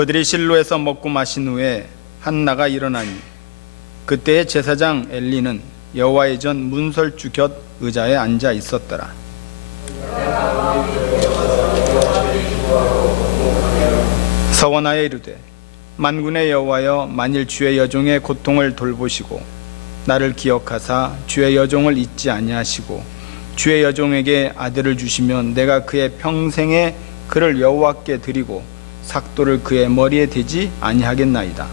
그들이 실로에서 먹고 마신 후에 한나가 일어나니 그때의 제사장 엘리는 여호와의 전 문설주 곁 의자에 앉아 있었더라. 서원하여 이르되 만군의 여호와여, 만일 주의 여종의 고통을 돌보시고 나를 기억하사 주의 여종을 잊지 아니하시고 주의 여종에게 아들을 주시면 내가 그의 평생에 그를 여호와께 드리고 삭도를 그의 머리에 대지 아니하겠나이다.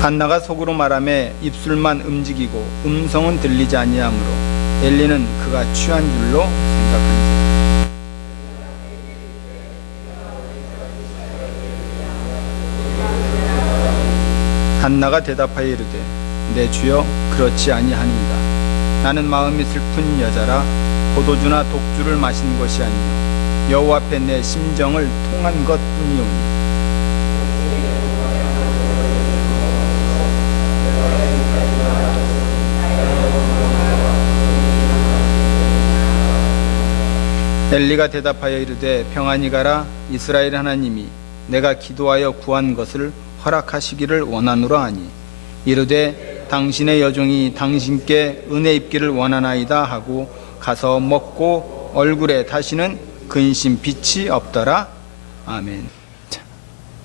한나가 속으로 말하며 입술만 움직이고 음성은 들리지 아니하므로 엘리는 그가 취한 줄로 생각한지라. 한나가 대답하여 이르되 내 주여, 그렇지 아니하니이다. 나는 마음이 슬픈 여자라 포도주나 독주를 마신 것이 아니요 여호와 앞에 내 심정을 통한 것뿐이오니. 엘리가 대답하여 이르되 평안히 가라. 이스라엘 하나님이 내가 기도하여 구한 것을 허락하시기를 원하노라 하니 이르되 당신의 여종이 당신께 은혜 입기를 원하나이다 하고 가서 먹고 얼굴에 다시는 근심 빛이 없더라. 아멘.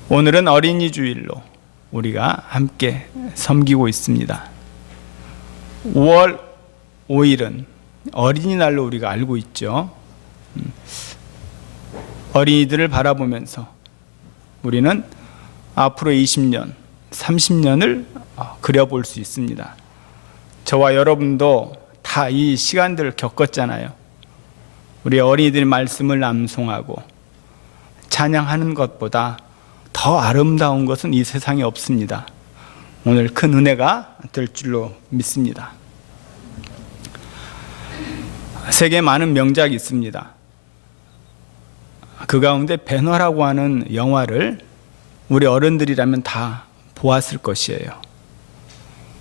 오늘은 어린이 주일로 우리가 함께 섬기고 있습니다. 5월 5일은 어린이날로 우리가 알고 있죠. 어린이들을 바라보면서 우리는 앞으로 20년, 30년을 그려볼 수 있습니다. 저와 여러분도 다 이 시간들을 겪었잖아요. 우리 어린이들이 말씀을 암송하고 찬양하는 것보다 더 아름다운 것은 이 세상에 없습니다. 오늘 큰 은혜가 될 줄로 믿습니다. 세계에 많은 명작이 있습니다. 그 가운데 배너라고 하는 영화를 우리 어른들이라면 다 보았을 것이에요.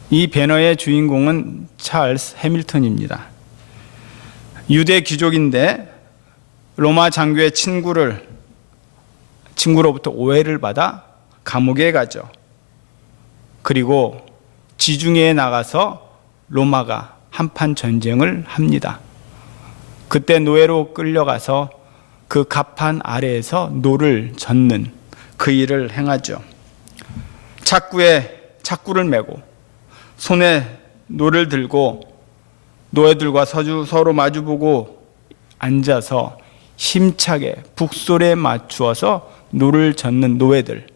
이 배너의 주인공은 찰스 해밀턴입니다. 유대 귀족인데 로마 장교의 친구로부터 오해를 받아 감옥에 가죠. 그리고 지중해에 나가서 로마가 한판 전쟁을 합니다. 그때 노예로 끌려가서 그 갑판 아래에서 노를 젓는 그 일을 행하죠. 착구에 착구를 메고 손에 노를 들고 노예들과 서로 마주보고 앉아서 힘차게 북소리에 맞추어서 노를 젓는 노예들,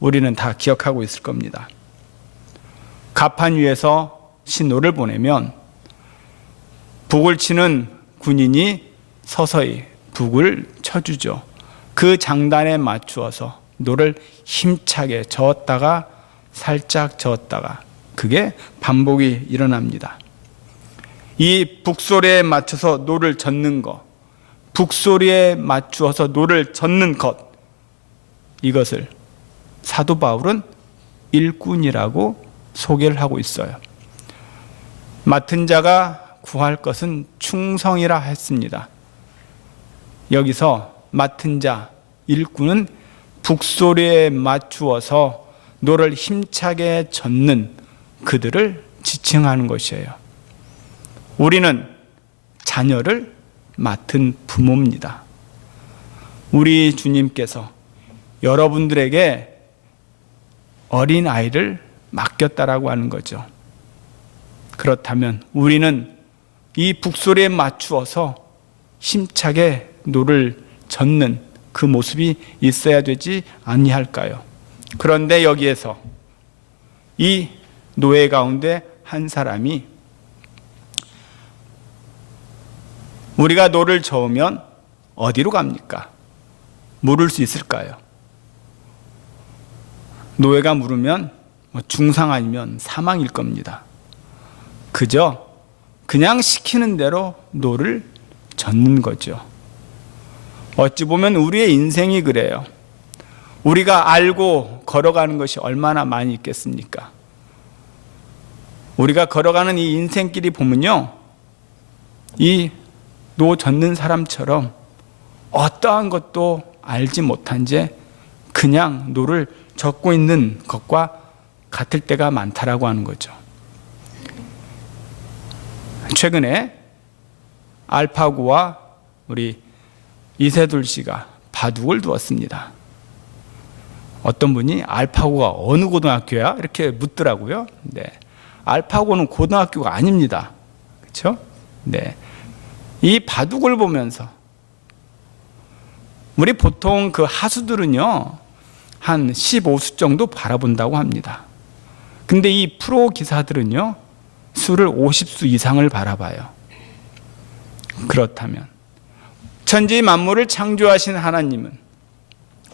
우리는 다 기억하고 있을 겁니다. 갑판 위에서 신호를 보내면 북을 치는 군인이 서서히 북을 쳐주죠. 그 장단에 맞추어서 노를 힘차게 저었다가 살짝 저었다가 그게 반복이 일어납니다. 이 북소리에 맞춰서 노를 젓는 것, 북소리에 맞추어서 노를 젓는 것, 이것을 사도 바울은 일꾼이라고 소개를 하고 있어요. 맡은 자가 구할 것은 충성이라 했습니다. 여기서 맡은 자, 일꾼은 북소리에 맞추어서 노를 힘차게 젓는 그들을 지칭하는 것이에요. 우리는 자녀를 맡은 부모입니다. 우리 주님께서 여러분들에게 어린아이를 맡겼다라고 하는 거죠. 그렇다면 우리는 이 북소리에 맞추어서 힘차게 노를 젓는 그 모습이 있어야 되지 아니할까요? 그런데 여기에서 이 노예 가운데 한 사람이 우리가 노를 저으면 어디로 갑니까? 물을 수 있을까요? 노예가 물으면 중상 아니면 사망일 겁니다. 그냥 시키는 대로 노를 젓는 거죠. 어찌 보면 우리의 인생이 그래요. 우리가 알고 걸어가는 것이 얼마나 많이 있겠습니까? 우리가 걸어가는 이 인생길이 보면요, 이 노 젓는 사람처럼 어떠한 것도 알지 못한 채 그냥 노를 젓고 있는 것과 같을 때가 많다라고 하는 거죠. 최근에 알파고와 우리 이세돌 씨가 바둑을 두었습니다. 어떤 분이 알파고가 어느 고등학교야? 이렇게 묻더라고요. 네. 알파고는 고등학교가 아닙니다. 그렇죠? 네. 이 바둑을 보면서 우리 보통 그 하수들은요, 한 15수 정도 바라본다고 합니다. 근데 이 프로 기사들은요, 수를 50수 이상을 바라봐요. 그렇다면 천지 만물을 창조하신 하나님은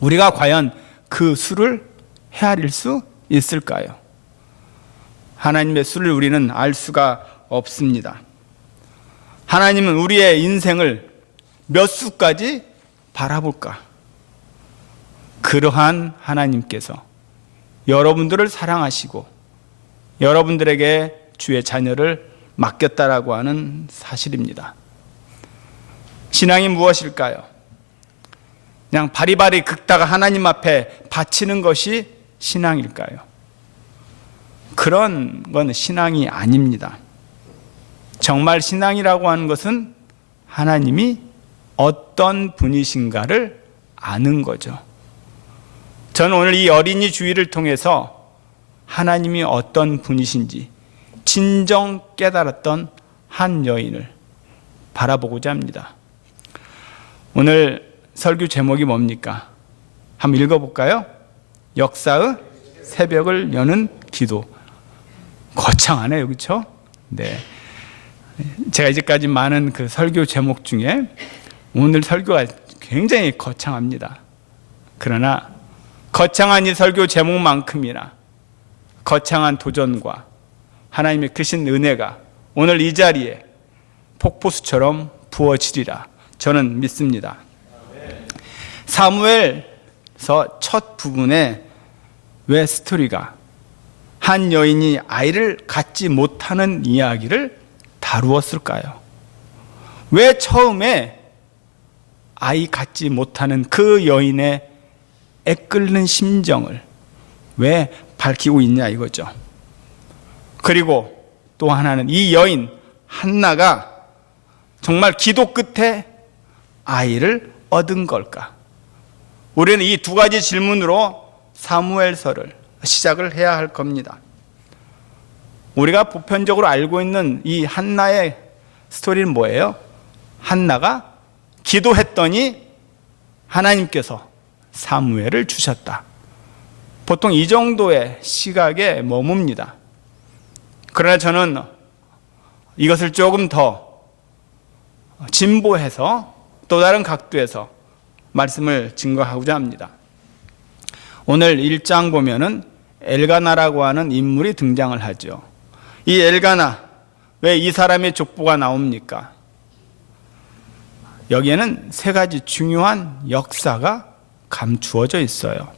우리가 과연 그 수를 헤아릴 수 있을까요? 하나님의 수를 우리는 알 수가 없습니다. 하나님은 우리의 인생을 몇 수까지 바라볼까? 그러한 하나님께서 여러분들을 사랑하시고 여러분들에게 주의 자녀를 맡겼다라고 하는 사실입니다. 신앙이 무엇일까요? 그냥 바리바리 긁다가 하나님 앞에 바치는 것이 신앙일까요? 그런 건 신앙이 아닙니다. 정말 신앙이라고 하는 것은 하나님이 어떤 분이신가를 아는 거죠. 저는 오늘 이 어린이 주일을 통해서 하나님이 어떤 분이신지 진정 깨달았던 한 여인을 바라보고자 합니다. 오늘 설교 제목이 뭡니까? 한번 읽어볼까요? 역사의 새벽을 여는 기도. 거창하네요, 그렇죠? 네. 제가 이제까지 많은 그 설교 제목 중에 오늘 설교가 굉장히 거창합니다. 그러나 거창한 이 설교 제목만큼이나 거창한 도전과 하나님의 크신 은혜가 오늘 이 자리에 폭포수처럼 부어지리라 저는 믿습니다. 사무엘서 첫 부분에 왜 스토리가 한 여인이 아이를 갖지 못하는 이야기를 다루었을까요? 왜 처음에 아이 갖지 못하는 그 여인의 애끓는 심정을 왜 밝히고 있냐 이거죠. 그리고 또 하나는 이 여인 한나가 정말 기도 끝에 아이를 얻은 걸까? 우리는 이 두 가지 질문으로 사무엘서를 시작을 해야 할 겁니다. 우리가 보편적으로 알고 있는 이 한나의 스토리는 뭐예요? 한나가 기도했더니 하나님께서 사무엘을 주셨다. 보통 이 정도의 시각에 머뭅니다. 그러나 저는 이것을 조금 더 진보해서 또 다른 각도에서 말씀을 증거하고자 합니다. 오늘 1장 보면은 엘가나라고 하는 인물이 등장을 하죠. 이 엘가나, 왜 이 사람의 족보가 나옵니까? 여기에는 세 가지 중요한 역사가 감추어져 있어요.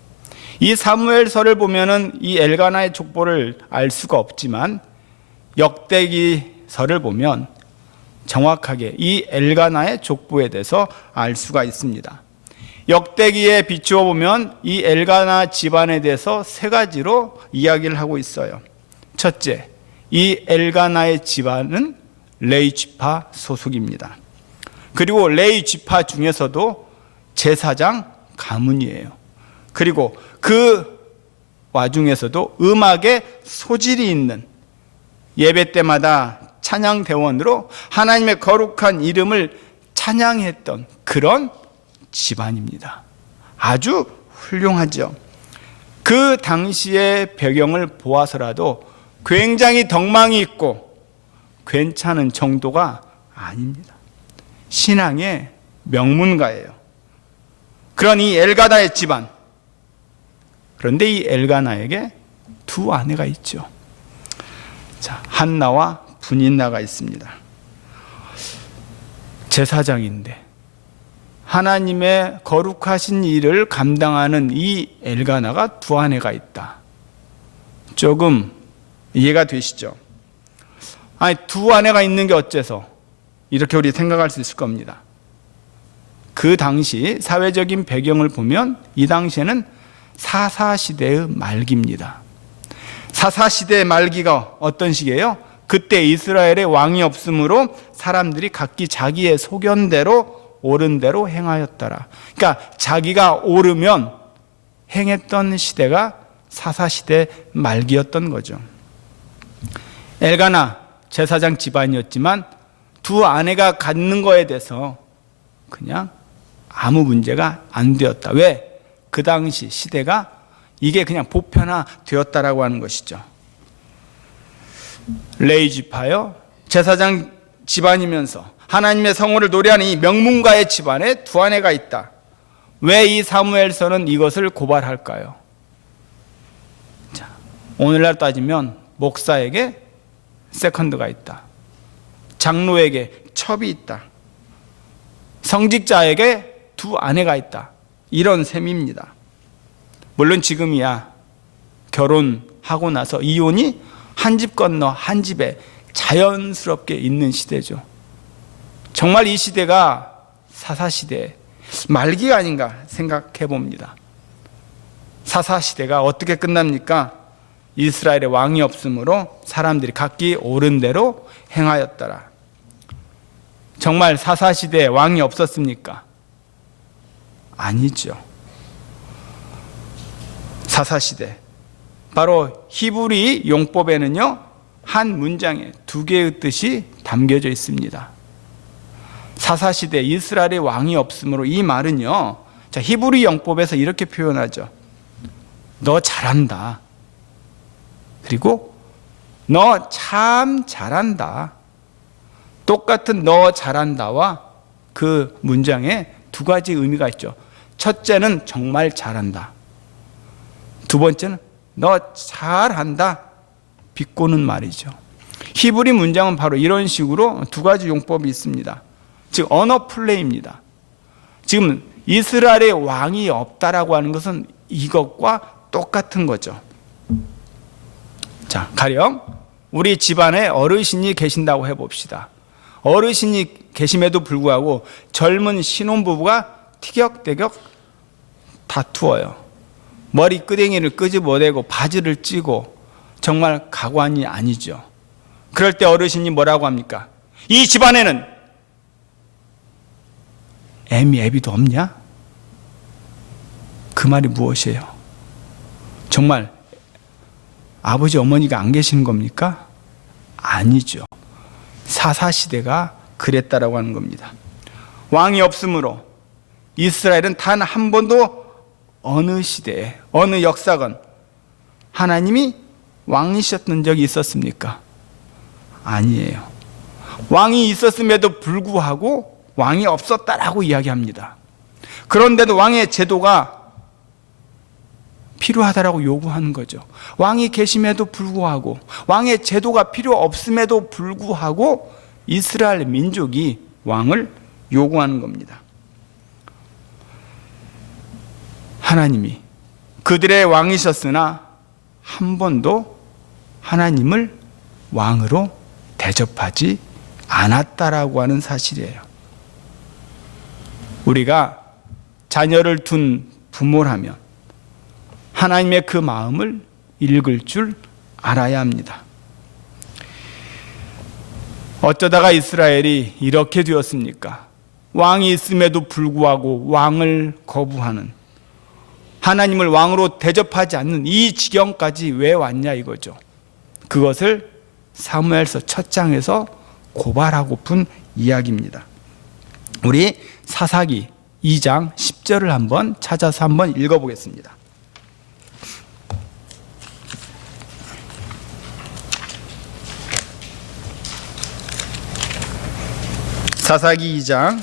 이 사무엘서를 보면은 이 엘가나의 족보를 알 수가 없지만 역대기서를 보면 정확하게 이 엘가나의 족보에 대해서 알 수가 있습니다. 역대기에 비추어 보면 이 엘가나 집안에 대해서 세 가지로 이야기를 하고 있어요. 첫째, 이 엘가나의 집안은 레위 지파 소속입니다. 그리고 레위 지파 중에서도 제사장 가문이에요. 그리고 그 와중에서도 음악에 소질이 있는 예배 때마다 찬양대원으로 하나님의 거룩한 이름을 찬양했던 그런 집안입니다. 아주 훌륭하죠. 그 당시의 배경을 보아서라도 굉장히 덕망이 있고 괜찮은 정도가 아닙니다. 신앙의 명문가예요. 그런 이 엘가나의 집안. 그런데 이 엘가나에게 두 아내가 있죠. 자, 한나와 분인나가 있습니다. 제사장인데 하나님의 거룩하신 일을 감당하는 이 엘가나가 두 아내가 있다. 조금 이해가 되시죠? 아니, 두 아내가 있는 게 어째서 이렇게 우리 생각할 수 있을 겁니다. 그 당시 사회적인 배경을 보면 이 당시에는 사사시대의 말기입니다. 사사시대의 말기가 어떤 시기예요? 그때 이스라엘에 왕이 없으므로 사람들이 각기 자기의 소견대로 옳은 대로 행하였더라. 그러니까 자기가 옳으면 행했던 시대가 사사시대 말기였던 거죠. 엘가나 제사장 집안이었지만 두 아내가 갖는 거에 대해서 그냥 아무 문제가 안 되었다. 왜? 그 당시 시대가 이게 그냥 보편화되었다라고 하는 것이죠. 레위 지파요, 제사장 집안이면서 하나님의 성호를 노래하는 이 명문가의 집안에 두 아내가 있다. 왜 이 사무엘서는 이것을 고발할까요? 자, 오늘날 따지면 목사에게 세컨드가 있다. 장로에게 첩이 있다. 성직자에게 두 아내가 있다. 이런 셈입니다. 물론 지금이야 결혼하고 나서 이혼이 한 집 건너 한 집에 자연스럽게 있는 시대죠. 정말 이 시대가 사사시대 말기가 아닌가 생각해 봅니다. 사사시대가 어떻게 끝납니까? 이스라엘에 왕이 없으므로 사람들이 각기 옳은 대로 행하였더라. 정말 사사시대에 왕이 없었습니까? 아니죠. 사사시대, 바로 히브리 용법에는요, 한 문장에 두 개의 뜻이 담겨져 있습니다. 사사시대 이스라엘에 왕이 없으므로, 이 말은요, 자, 히브리 용법에서 이렇게 표현하죠. 너 잘한다. 그리고 너 참 잘한다. 똑같은 너 잘한다와 그 문장에 두 가지 의미가 있죠. 첫째는 정말 잘한다. 두 번째는 너 잘한다. 비꼬는 말이죠. 히브리 문장은 바로 이런 식으로 두 가지 용법이 있습니다. 즉 언어 플레이입니다. 지금 이스라엘에 왕이 없다라고 하는 것은 이것과 똑같은 거죠. 자, 가령 우리 집안에 어르신이 계신다고 해봅시다. 어르신이 계심에도 불구하고 젊은 신혼부부가 티격태격 다투어요. 머리 끄댕이를 끄집어내고 바지를 찌고, 정말 가관이 아니죠. 그럴 때 어르신이 뭐라고 합니까? 이 집안에는 애비도 없냐? 그 말이 무엇이에요? 정말 아버지 어머니가 안 계시는 겁니까? 아니죠. 사사시대가 그랬다라고 하는 겁니다. 왕이 없으므로 이스라엘은 단 한 번도 어느 시대에, 어느 역사건 하나님이 왕이셨던 적이 있었습니까? 아니에요. 왕이 있었음에도 불구하고 왕이 없었다라고 이야기합니다. 그런데도 왕의 제도가 필요하다라고 요구하는 거죠. 왕이 계심에도 불구하고, 왕의 제도가 필요 없음에도 불구하고 이스라엘 민족이 왕을 요구하는 겁니다. 하나님이 그들의 왕이셨으나 한 번도 하나님을 왕으로 대접하지 않았다라고 하는 사실이에요. 우리가 자녀를 둔 부모라면 하나님의 그 마음을 읽을 줄 알아야 합니다. 어쩌다가 이스라엘이 이렇게 되었습니까? 왕이 있음에도 불구하고 왕을 거부하는, 하나님을 왕으로 대접하지 않는 이 지경까지 왜 왔냐 이거죠. 그것을 사무엘서 첫 장에서 고발하고픈 이야기입니다. 우리 사사기 2장 10절을 한번 찾아서 한번 읽어보겠습니다. 사사기 2장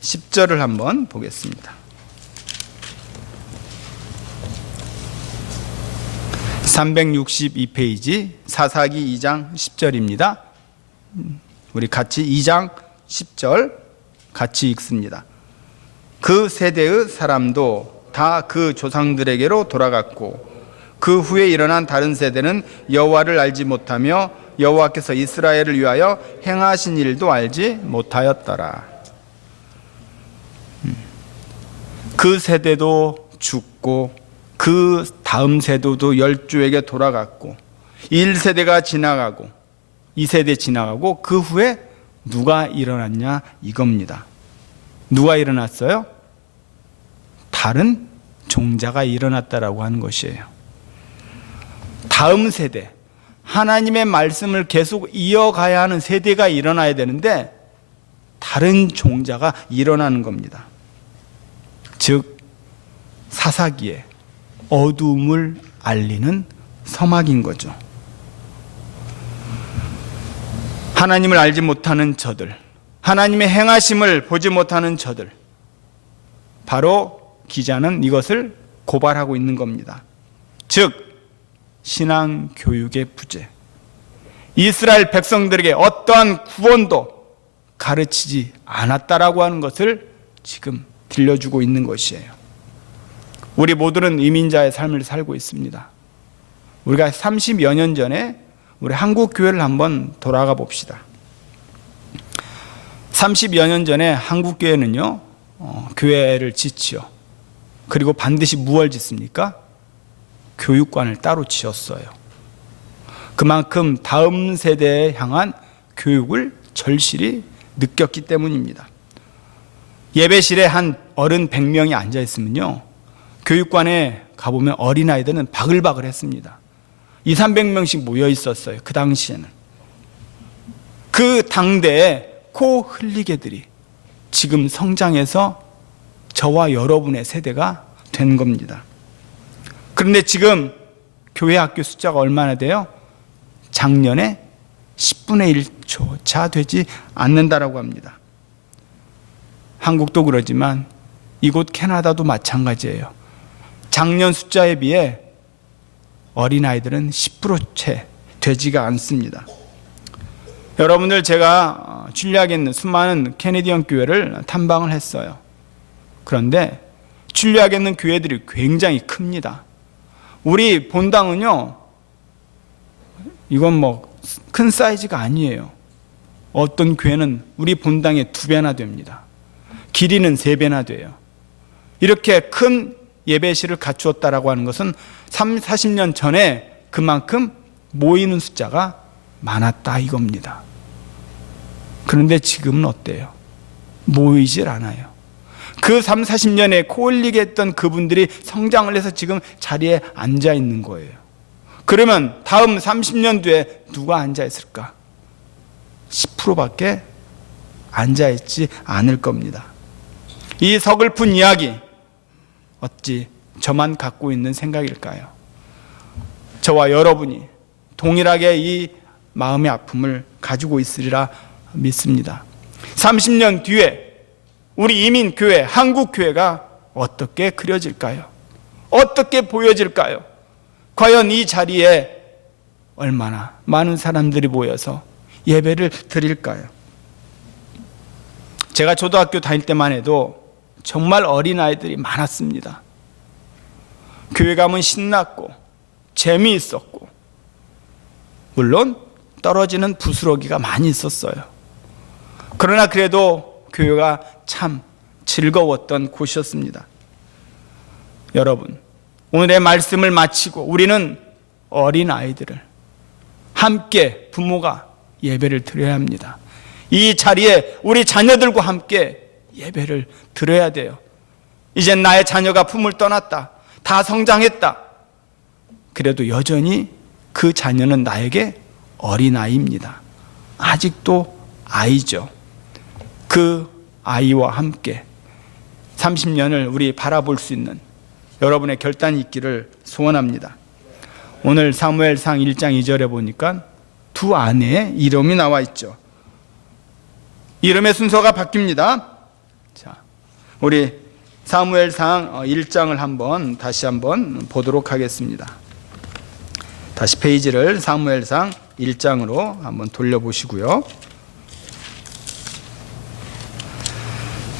10절을 한번 보겠습니다. 362페이지 사사기 2장 10절입니다. 우리 같이 2장 10절 같이 읽습니다. 그 세대의 사람도 다 그 조상들에게로 돌아갔고 그 후에 일어난 다른 세대는 여호와를 알지 못하며 여호와께서 이스라엘을 위하여 행하신 일도 알지 못하였더라. 그 세대도 죽고 그 다음 세대도 열조에게 돌아갔고 1세대가 지나가고 2세대 지나가고 그 후에 누가 일어났냐 이겁니다. 누가 일어났어요? 다른 종자가 일어났다라고 하는 것이에요. 다음 세대, 하나님의 말씀을 계속 이어가야 하는 세대가 일어나야 되는데 다른 종자가 일어나는 겁니다. 즉 사사기에 어두움을 알리는 서막인 거죠. 하나님을 알지 못하는 저들, 하나님의 행하심을 보지 못하는 저들, 바로 기자는 이것을 고발하고 있는 겁니다. 즉 신앙 교육의 부재, 이스라엘 백성들에게 어떠한 구원도 가르치지 않았다라고 하는 것을 지금 들려주고 있는 것이에요. 우리 모두는 이민자의 삶을 살고 있습니다. 우리가 30여 년 전에 우리 한국 교회를 한번 돌아가 봅시다. 30여 년 전에 한국 교회는요, 교회를 짓지요. 그리고 반드시 무엇을 짓습니까? 교육관을 따로 지었어요. 그만큼 다음 세대에 향한 교육을 절실히 느꼈기 때문입니다. 예배실에 한 어른 100명이 앉아 있으면요, 교육관에 가보면 어린아이들은 바글바글 했습니다. 200~300명씩 모여 있었어요. 그 당시에는. 그 당대에 코 흘리개들이 지금 성장해서 저와 여러분의 세대가 된 겁니다. 그런데 지금 교회 학교 숫자가 얼마나 돼요? 작년에 10분의 1조차 되지 않는다라고 합니다. 한국도 그러지만 이곳 캐나다도 마찬가지예요. 작년 숫자에 비해 어린아이들은 10%채 되지가 않습니다. 여러분들, 제가 진리학에 있는 수많은 캐네디언 교회를 탐방을 했어요. 그런데 진리학에 있는 교회들이 굉장히 큽니다. 우리 본당은요, 이건 뭐 큰 사이즈가 아니에요. 어떤 교회는 우리 본당의 2배나 됩니다. 길이는 3배나 돼요. 이렇게 큰 예배실을 갖추었다라고 하는 것은 30~40년 전에 그만큼 모이는 숫자가 많았다 이겁니다. 그런데 지금은 어때요? 모이질 않아요. 그 30~40년에 코 흘리게 했던 그분들이 성장을 해서 지금 자리에 앉아 있는 거예요. 그러면 다음 30년 뒤에 누가 앉아 있을까? 10%밖에 앉아 있지 않을 겁니다. 이 서글픈 이야기, 어찌 저만 갖고 있는 생각일까요? 저와 여러분이 동일하게 이 마음의 아픔을 가지고 있으리라 믿습니다. 30년 뒤에 우리 이민교회, 한국교회가 어떻게 그려질까요? 어떻게 보여질까요? 과연 이 자리에 얼마나 많은 사람들이 모여서 예배를 드릴까요? 제가 초등학교 다닐 때만 해도 정말 어린아이들이 많았습니다. 교회 가면 신났고 재미있었고, 물론 떨어지는 부스러기가 많이 있었어요. 그러나 그래도 교회가 참 즐거웠던 곳이었습니다. 여러분, 오늘의 말씀을 마치고 우리는 어린아이들을 함께 부모가 예배를 드려야 합니다. 이 자리에 우리 자녀들과 함께 예배를 드려야 돼요. 이젠 나의 자녀가 품을 떠났다, 다 성장했다. 그래도 여전히 그 자녀는 나에게 어린아이입니다. 아직도 아이죠. 그 아이와 함께 30년을 우리 바라볼 수 있는 여러분의 결단이 있기를 소원합니다. 오늘 사무엘상 1장 2절에 보니까 두 아내의 이름이 나와 있죠. 이름의 순서가 바뀝니다. 자, 우리 사무엘상 1장을 다시 한번 보도록 하겠습니다. 다시 페이지를 사무엘상 1장으로 한번 돌려보시고요.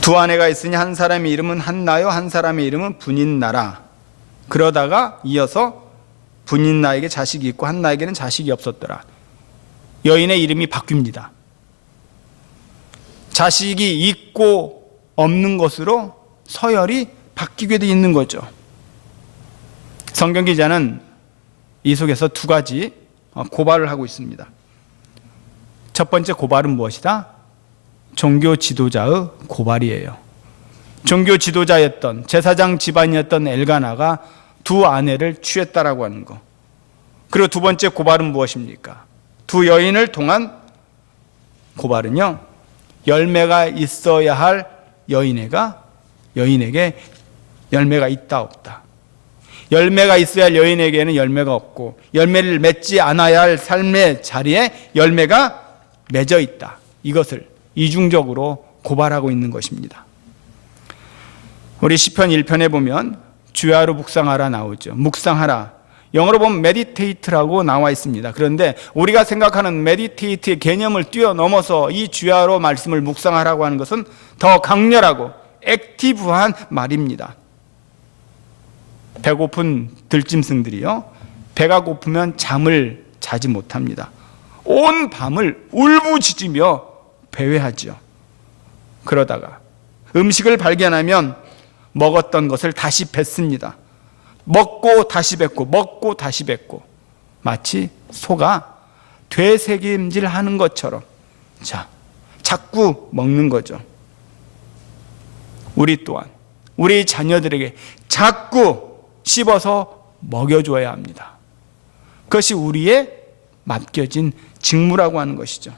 두 아내가 있으니 한 사람의 이름은 한나요, 한 사람의 이름은 분인나라. 그러다가 이어서 분인나에게 자식이 있고 한나에게는 자식이 없었더라. 여인의 이름이 바뀝니다. 자식이 있고 없는 것으로 서열이 바뀌게 돼 있는 거죠. 성경 기자는 이 속에서 두 가지 고발을 하고 있습니다. 첫 번째 고발은 무엇이다? 종교 지도자의 고발이에요. 종교 지도자였던 제사장 집안이었던 엘가나가 두 아내를 취했다라고 하는 거. 그리고 두 번째 고발은 무엇입니까? 두 여인을 통한 고발은요, 열매가 있어야 할 여인에게 열매가 있다 없다. 열매가 있어야 할 여인에게는 열매가 없고, 열매를 맺지 않아야 할 삶의 자리에 열매가 맺어 있다. 이것을 이중적으로 고발하고 있는 것입니다. 우리 시편 1편에 보면 주야로 묵상하라 나오죠. 묵상하라. 영어로 보면 meditate라고 나와 있습니다. 그런데 우리가 생각하는 meditate의 개념을 뛰어넘어서 이 주야로 말씀을 묵상하라고 하는 것은 더 강렬하고 액티브한 말입니다. 배고픈 들짐승들이요, 배가 고프면 잠을 자지 못합니다. 온 밤을 울부짖으며 배회하죠. 그러다가 음식을 발견하면 먹었던 것을 다시 뱉습니다. 먹고 다시 뱉고 먹고 다시 뱉고, 마치 소가 되새김질 하는 것처럼 자꾸 먹는 거죠. 우리 또한 우리 자녀들에게 자꾸 씹어서 먹여줘야 합니다. 그것이 우리의 맡겨진 직무라고 하는 것이죠.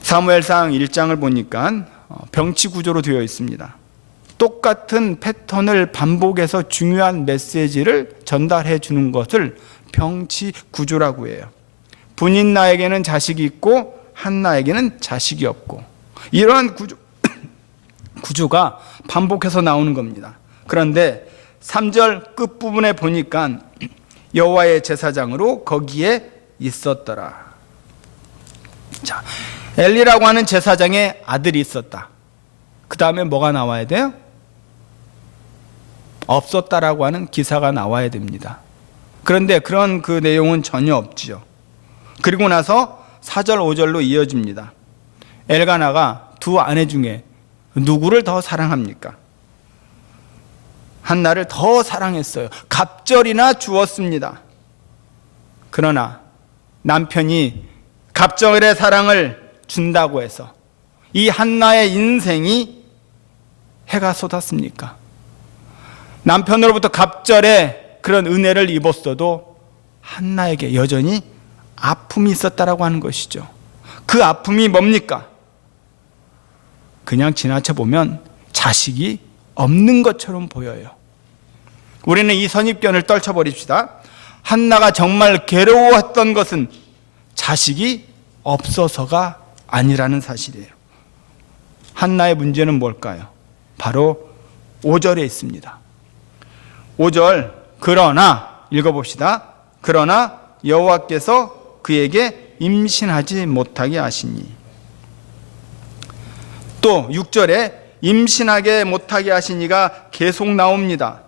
사무엘상 1장을 보니까 병치 구조로 되어 있습니다. 똑같은 패턴을 반복해서 중요한 메시지를 전달해 주는 것을 병치 구조라고 해요. 분인나에게는 자식이 있고 한나에게는 자식이 없고, 이러한 구조가 반복해서 나오는 겁니다. 그런데 3절 끝부분에 보니까 여호와의 제사장으로 거기에 있었더라. 자, 엘리라고 하는 제사장의 아들이 있었다. 그 다음에 뭐가 나와야 돼요? 없었다라고 하는 기사가 나와야 됩니다. 그런데 그런 그 내용은 전혀 없지요. 그리고 나서 4절 5절로 이어집니다. 엘가나가 두 아내 중에 누구를 더 사랑합니까? 한나를 더 사랑했어요. 갑절이나 주었습니다. 그러나 남편이 갑절의 사랑을 준다고 해서 이 한나의 인생이 해가 쏟았습니까? 남편으로부터 갑절의 그런 은혜를 입었어도 한나에게 여전히 아픔이 있었다라고 하는 것이죠. 그 아픔이 뭡니까? 그냥 지나쳐 보면 자식이 없는 것처럼 보여요. 우리는 이 선입견을 떨쳐버립시다. 한나가 정말 괴로워했던 것은 자식이 없어서가 아니라는 사실이에요. 한나의 문제는 뭘까요? 바로 5절에 있습니다. 5절, 그러나 읽어봅시다. 그러나 여호와께서 그에게 임신하지 못하게 하시니. 또 6절에 임신하게 못하게 하시니가 계속 나옵니다.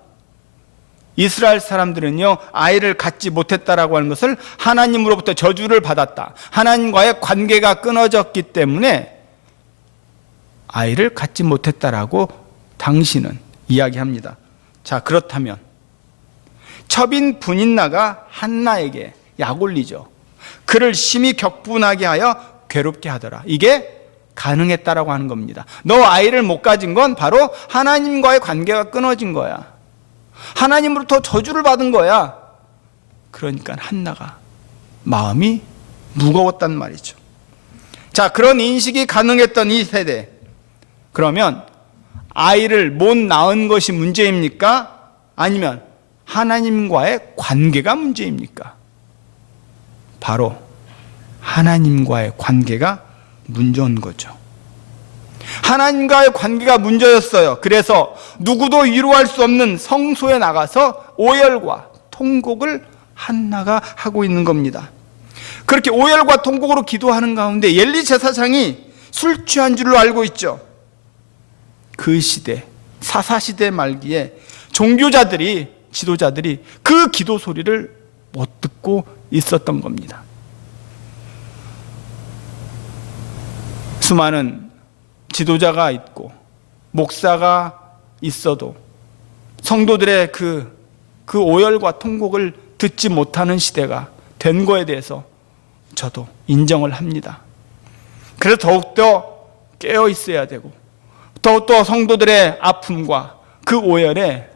이스라엘 사람들은요, 아이를 갖지 못했다라고 하는 것을 하나님으로부터 저주를 받았다, 하나님과의 관계가 끊어졌기 때문에 아이를 갖지 못했다라고 당신은 이야기합니다. 자, 그렇다면 첩인 분인나가 한나에게 약 올리죠. 그를 심히 격분하게 하여 괴롭게 하더라. 이게 가능했다라고 하는 겁니다. 너 아이를 못 가진 건 바로 하나님과의 관계가 끊어진 거야. 하나님으로부터 저주를 받은 거야. 그러니까 한나가 마음이 무거웠단 말이죠. 자, 그런 인식이 가능했던 이 세대, 그러면 아이를 못 낳은 것이 문제입니까? 아니면 하나님과의 관계가 문제입니까? 바로 하나님과의 관계가 문제인 거죠. 하나님과의 관계가 문제였어요. 그래서 누구도 위로할 수 없는 성소에 나가서 오열과 통곡을 한나가 하고 있는 겁니다. 그렇게 오열과 통곡으로 기도하는 가운데 엘리 제사장이 술 취한 줄로 알고 있죠. 그 시대, 사사시대 말기에 종교자들이, 지도자들이 그 기도 소리를 못 듣고 있었던 겁니다. 수많은 지도자가 있고 목사가 있어도 성도들의 그 오열과 통곡을 듣지 못하는 시대가 된 거에 대해서 저도 인정을 합니다. 그래서 더욱더 깨어 있어야 되고 더욱더 성도들의 아픔과 그 오열에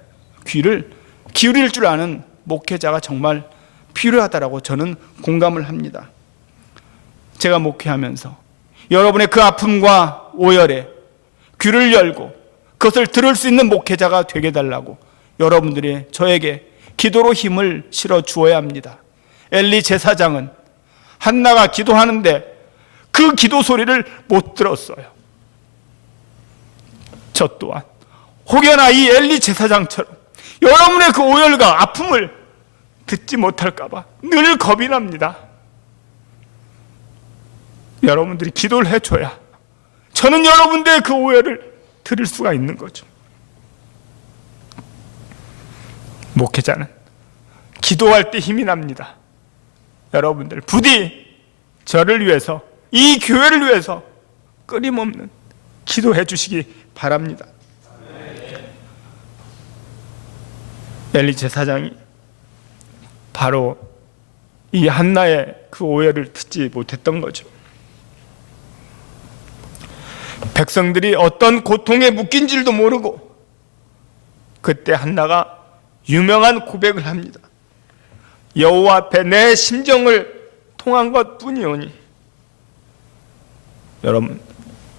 귀를 기울일 줄 아는 목회자가 정말 필요하다라고 저는 공감을 합니다. 제가 목회하면서 여러분의 그 아픔과 오열에 귀를 열고 그것을 들을 수 있는 목회자가 되게 해달라고 여러분들이 저에게 기도로 힘을 실어 주어야 합니다. 엘리 제사장은 한나가 기도하는데 그 기도 소리를 못 들었어요. 저 또한 혹여나 이 엘리 제사장처럼 여러분의 그 오열과 아픔을 듣지 못할까 봐 늘 겁이 납니다. 여러분들이 기도를 해줘야 저는 여러분들의 그 오열을 들을 수가 있는 거죠. 목회자는 기도할 때 힘이 납니다. 여러분들 부디 저를 위해서 이 교회를 위해서 끊임없는 기도해 주시기 바랍니다. 엘리 제사장이 바로 이 한나의 그 오해를 듣지 못했던 거죠. 백성들이 어떤 고통에 묶인 줄도 모르고 그때 한나가 유명한 고백을 합니다. 여호와 앞에 내 심정을 통한 것뿐이오니. 여러분,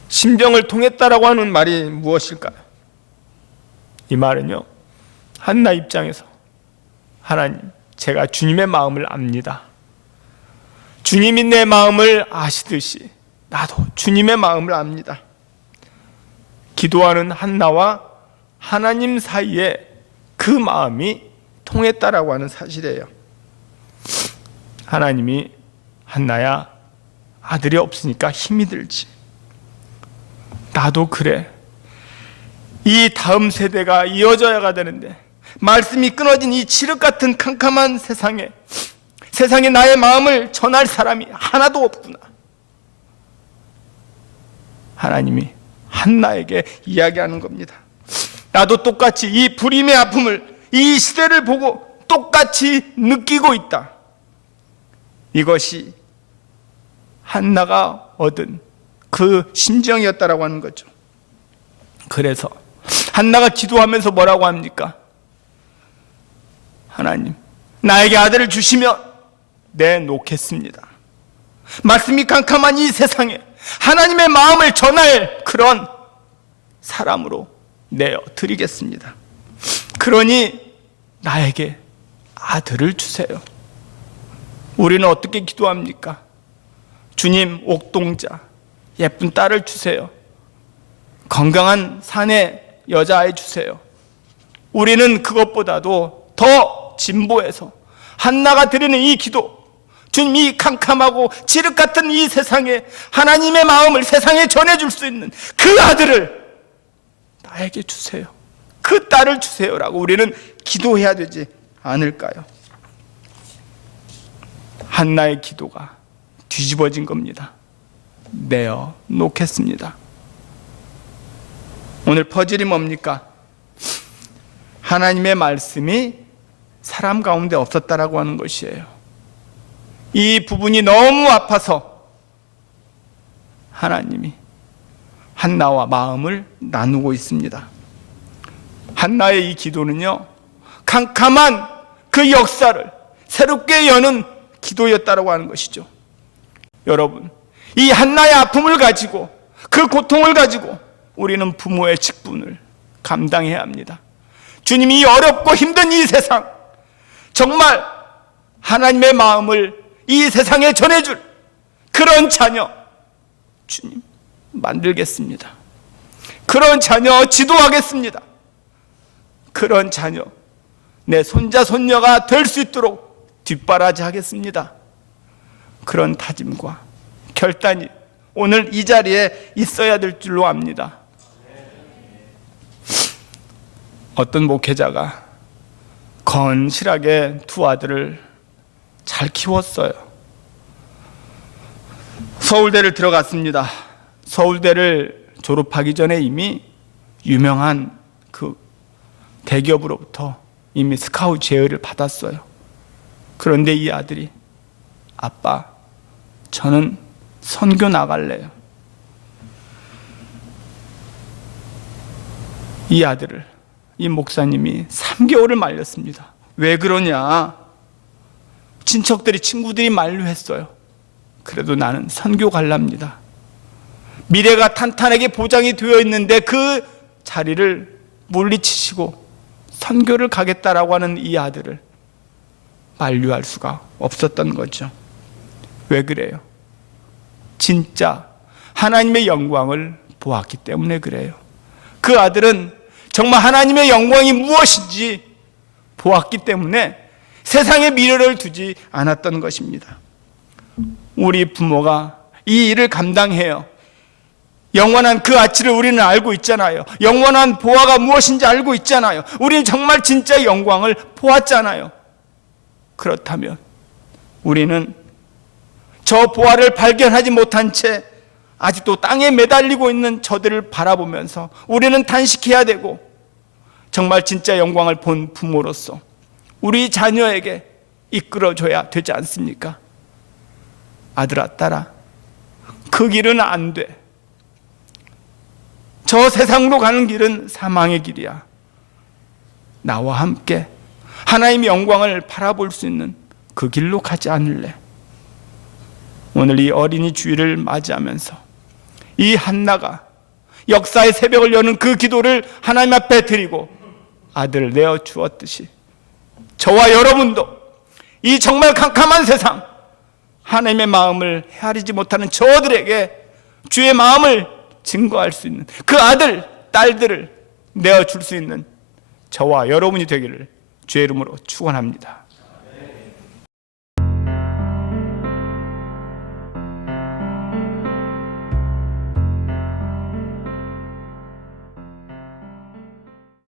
심정을 통했다라고 하는 말이 무엇일까요? 이 말은요, 한나 입장에서 하나님, 제가 주님의 마음을 압니다. 주님이 내 마음을 아시듯이 나도 주님의 마음을 압니다. 기도하는 한나와 하나님 사이에 그 마음이 통했다라고 하는 사실이에요. 하나님이 한나야, 아들이 없으니까 힘이 들지. 나도 그래. 이 다음 세대가 이어져야 되는데 말씀이 끊어진 이 칠흑 같은 캄캄한 세상에 나의 마음을 전할 사람이 하나도 없구나. 하나님이 한나에게 이야기하는 겁니다. 나도 똑같이 이 불임의 아픔을, 이 시대를 보고 똑같이 느끼고 있다. 이것이 한나가 얻은 그 심정이었다라고 하는 거죠. 그래서 한나가 기도하면서 뭐라고 합니까? 하나님, 나에게 아들을 주시면 내놓겠습니다. 말씀이 캄캄한 이 세상에 하나님의 마음을 전할 그런 사람으로 내어드리겠습니다. 그러니 나에게 아들을 주세요. 우리는 어떻게 기도합니까? 주님, 옥동자 예쁜 딸을 주세요. 건강한 사내 여자아이 주세요. 우리는 그것보다도 더 진보해서 한나가 드리는 이 기도, 주님, 이 캄캄하고 칠흑 같은 이 세상에 하나님의 마음을 세상에 전해줄 수 있는 그 아들을 나에게 주세요. 그 딸을 주세요라고 우리는 기도해야 되지 않을까요? 한나의 기도가 뒤집어진 겁니다. 내어 놓겠습니다. 오늘 퍼즐이 뭡니까? 하나님의 말씀이 사람 가운데 없었다라고 하는 것이에요. 이 부분이 너무 아파서 하나님이 한나와 마음을 나누고 있습니다. 한나의 이 기도는요, 캄캄한 그 역사를 새롭게 여는 기도였다라고 하는 것이죠. 여러분, 이 한나의 아픔을 가지고, 그 고통을 가지고 우리는 부모의 직분을 감당해야 합니다. 주님이 이 어렵고 힘든 이 세상, 정말 하나님의 마음을 이 세상에 전해줄 그런 자녀 주님 만들겠습니다. 그런 자녀 지도하겠습니다. 그런 자녀 내 손자 손녀가 될 수 있도록 뒷바라지 하겠습니다. 그런 다짐과 결단이 오늘 이 자리에 있어야 될 줄로 압니다. 어떤 목회자가 건실하게 두 아들을 잘 키웠어요. 서울대를 들어갔습니다. 서울대를 졸업하기 전에 이미 유명한 그 대기업으로부터 이미 스카우트 제의를 받았어요. 그런데 이 아들이, 아빠, 저는 선교 나갈래요. 이 아들을 이 목사님이 3개월을 말렸습니다. 왜 그러냐? 친척들이, 친구들이 만류했어요. 그래도 나는 선교 갈랍니다. 미래가 탄탄하게 보장이 되어 있는데 그 자리를 물리치시고 선교를 가겠다라고 하는 이 아들을 만류할 수가 없었던 거죠. 왜 그래요? 진짜 하나님의 영광을 보았기 때문에 그래요. 그 아들은 정말 하나님의 영광이 무엇인지 보았기 때문에 세상의 미래를 두지 않았던 것입니다. 우리 부모가 이 일을 감당해요. 영원한 그 가치를 우리는 알고 있잖아요. 영원한 보화가 무엇인지 알고 있잖아요. 우리는 정말 진짜 영광을 보았잖아요. 그렇다면 우리는 저 보화를 발견하지 못한 채 아직도 땅에 매달리고 있는 저들을 바라보면서 우리는 단식해야 되고, 정말 진짜 영광을 본 부모로서 우리 자녀에게 이끌어줘야 되지 않습니까? 아들아, 딸아, 그 길은 안 돼. 저 세상으로 가는 길은 사망의 길이야. 나와 함께 하나님의 영광을 바라볼 수 있는 그 길로 가지 않을래? 오늘 이 어린이 주일을 맞이하면서 이 한나가 역사의 새벽을 여는 그 기도를 하나님 앞에 드리고 아들을 내어 주었듯이, 저와 여러분도 이 정말 캄캄한 세상, 하나님의 마음을 헤아리지 못하는 저들에게 주의 마음을 증거할 수 있는 그 아들, 딸들을 내어줄 수 있는 저와 여러분이 되기를 주의 이름으로 축원합니다.